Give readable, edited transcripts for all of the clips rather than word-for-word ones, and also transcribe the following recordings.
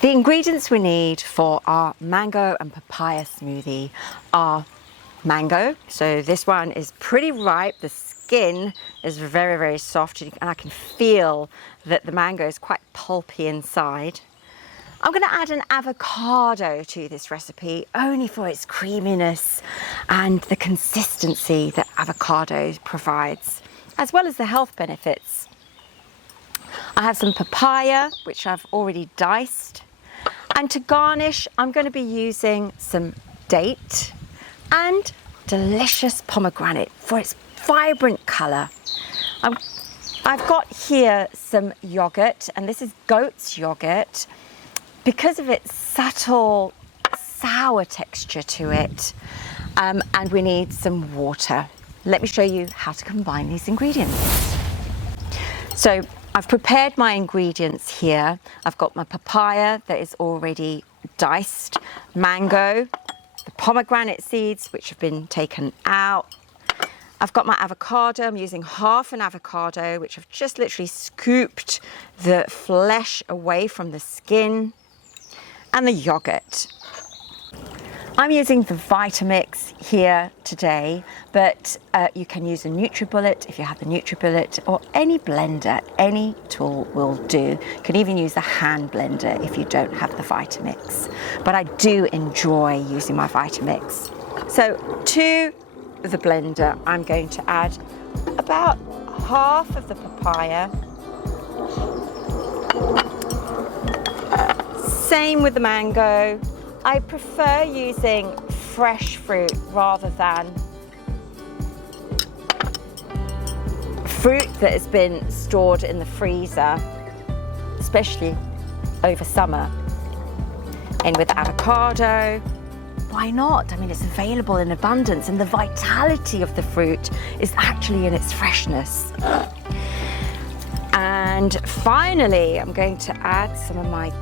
The ingredients we need for our mango and papaya smoothie are mango. So this one is pretty ripe. The skin is very, very soft, and I can feel that the mango is quite pulpy inside. I'm going to add an avocado to this recipe only for its creaminess and the consistency that avocado provides, as well as the health benefits. I have some papaya, which I've already diced. And to garnish, I'm going to be using some date and delicious pomegranate for its vibrant colour. I've got here some yogurt, and this is goat's yogurt. Because of its subtle sour texture to it, and we need some water. Let me show you how to combine these ingredients. So I've prepared my ingredients here. I've got my papaya that is already diced, mango, the pomegranate seeds which have been taken out. I've got my avocado. I'm using half an avocado, which I've just literally scooped the flesh away from the skin, and the yogurt. I'm using the Vitamix here today, but you can use a NutriBullet if you have the NutriBullet, or any blender, any tool will do. You can even use the hand blender if you don't have the Vitamix. But I do enjoy using my Vitamix. So to the blender, I'm going to add about half of the papaya. Same with the mango. I prefer using fresh fruit rather than fruit that has been stored in the freezer, especially over summer. And with avocado, why not? I mean, it's available in abundance, and the vitality of the fruit is actually in its freshness. And finally, I'm going to add some of my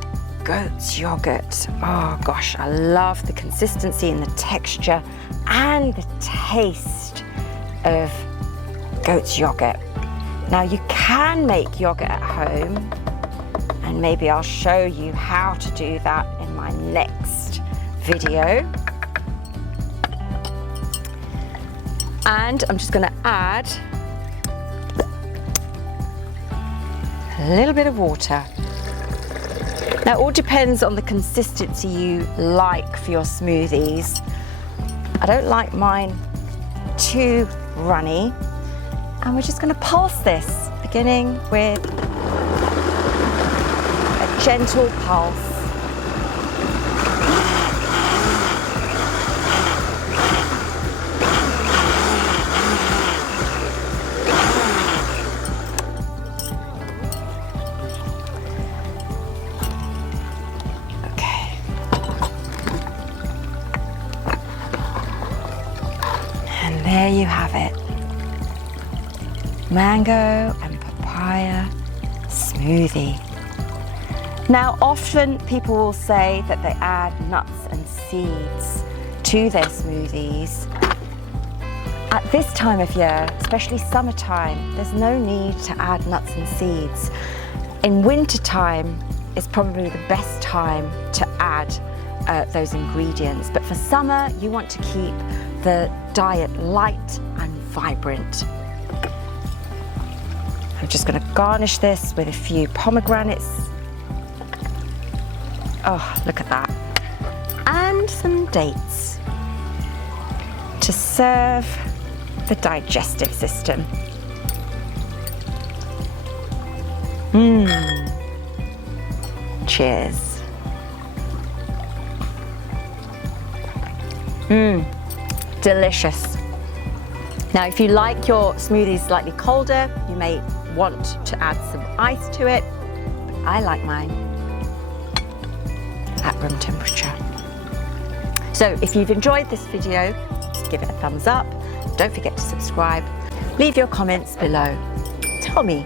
goat's yogurt. Oh gosh, I love the consistency and the texture and the taste of goat's yogurt. Now you can make yogurt at home, and maybe I'll show you how to do that in my next video. And I'm just going to add a little bit of water. Now it all depends on the consistency you like for your smoothies. I don't like mine too runny. And we're just going to pulse this, beginning with a gentle pulse. There you have it. Mango and papaya smoothie. Now, often people will say that they add nuts and seeds to their smoothies. At this time of year, especially summertime, there's no need to add nuts and seeds. In winter time, it's probably the best time to add those ingredients. But for summer, you want to keep the diet light and vibrant. I'm just going to garnish this with a few pomegranates. Oh, look at that. And some dates to serve the digestive system. Cheers. Delicious. Now, if you like your smoothies slightly colder, you may want to add some ice to it. I like mine at room temperature. So if you've enjoyed this video, give it a thumbs up. Don't forget to subscribe. Leave your comments below. Tell me,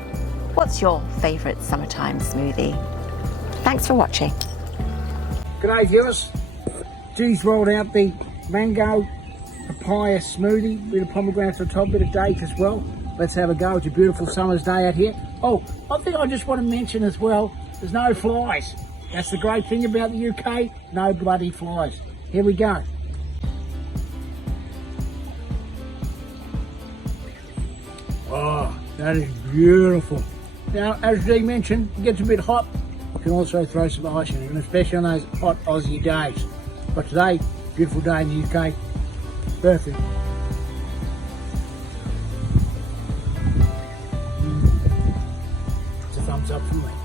what's your favourite summertime smoothie? Thanks for watching. G'day viewers. Jeez rolled out the mango papaya smoothie with a pomegranate on top, bit of date as well. Let's have a go. It's a beautiful summer's day out here. Oh, I think I just want to mention as well, there's no flies. That's the great thing about the UK, no bloody flies. Here we go. Oh, that is beautiful. Now, as Dee mentioned, it gets a bit hot. You can also throw some ice in it, and especially on those hot Aussie days. But today, beautiful day in the UK. Perfect. It's a thumbs up from me.